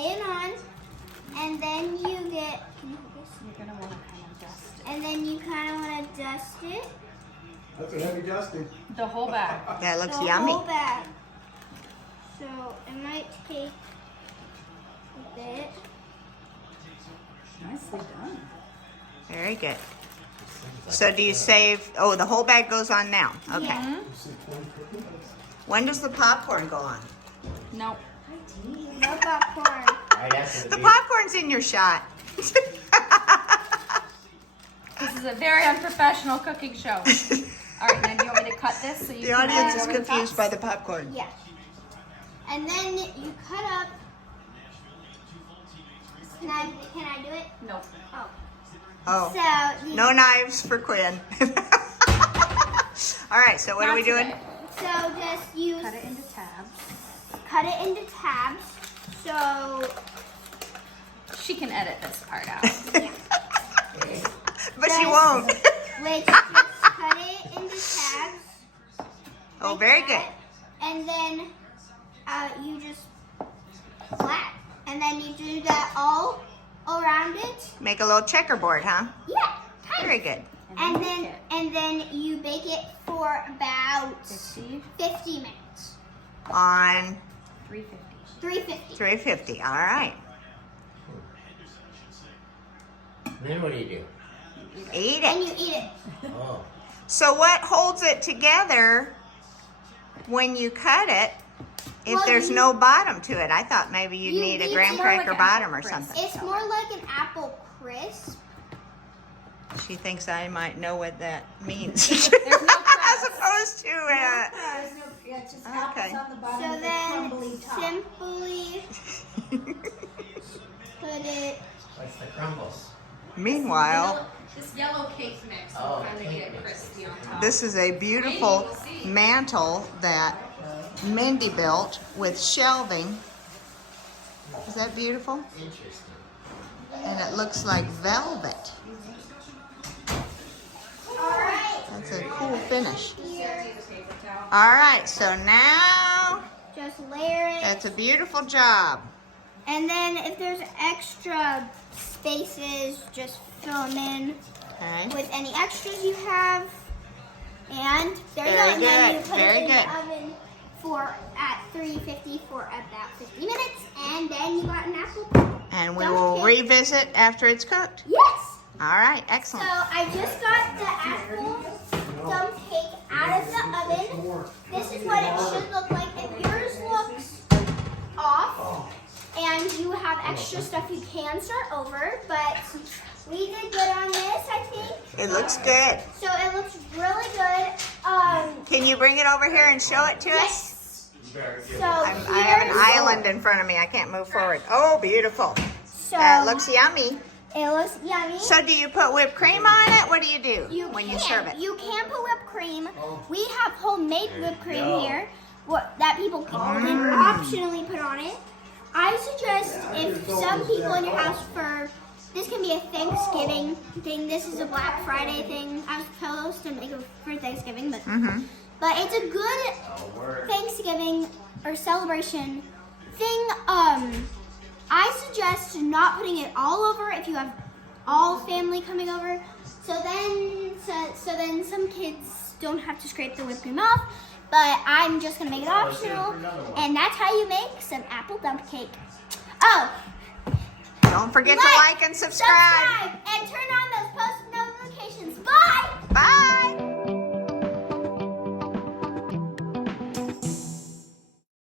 lay it on, and then you get. Can you hold this? You're gonna want to kind of dust it. And then you kind of want to dust it. That's a heavy dusting. The whole bag. That looks The yummy. whole bag. So it might take a bit. Nicely done. Very good. So do you save? Oh, the whole bag goes on now. Okay. Yeah. When does the popcorn go on? Nope. No popcorn. Right after The popcorn's in your shot. This is a very unprofessional cooking show. All right, then do you want me to cut this so you The can audience add is over the confused tops? by the popcorn. Yeah. And then you cut up. Can I do it? Nope. Oh. Oh, So you, no knives for Quinn. All right, so what are Not we doing? today. so just use Cut it into tabs. cut it into tabs. So She can edit this part out. yeah. But she Yes. won't. Wait, just cut it into tabs. Oh, like very that. good. And then you just flat. And then you do that all around it. Make a little checkerboard, huh? Yeah. Kind Very of. good. And then you bake it for about 50, 50 minutes. On 350. 350. 350. All right. Then what do you do? Eat And it. you eat it. Oh. So what holds it together when you cut it if Well, there's you- no bottom to it? I thought maybe you'd You need a need graham to- cracker More like bottom or apple crisp. something. It's more like an apple crisp. She thinks I might know what that means. There's no As crust. opposed to, Yeah, it's just Okay. apples on the bottom So with a then crumbly top. simply put it. What's the crumbles? meanwhile, This yellow cake mix Oh, will kind of cake get mix. crispy on top. this is a beautiful mantle that Mindy built with shelving. Is that beautiful? Interesting. And it looks like velvet. Alright, That's a cool finish. here. All right, so now Just layer it. that's a beautiful job. And then if there's extra spaces, just fill them in Okay. with any extras you have. And there you go. Very And then you good, put very it in good. the oven for at 350 for about 50 minutes. And then you got an apple. And we Dump will cake. revisit after it's cooked. Yes! All right, So excellent. I just got the apple dump cake out of the oven. This is what it should look like. If yours looks off and you have extra stuff, you can start over. But we did good on this, I think. It looks good. So it looks really good. Can you bring it over here and show it to us? Yes. So I have an island in front of me. I can't move forward. Oh, beautiful. So That looks yummy. it looks yummy. So do you put whipped cream on it? What do you do when you can. serve it? You can put whipped cream. We have homemade whipped cream here that people can optionally put on it. I suggest if some people in your house this can be a Thanksgiving thing. This is a Black Friday thing. I was supposed to make it for Thanksgiving, but it's a good Thanksgiving or celebration thing. I suggest not putting it all over if you have all family coming over. So then some kids don't have to scrape the whipped cream off. But I'm just gonna make it optional, and that's how you make some apple dump cake. Oh, Don't forget to like and subscribe. and turn on those post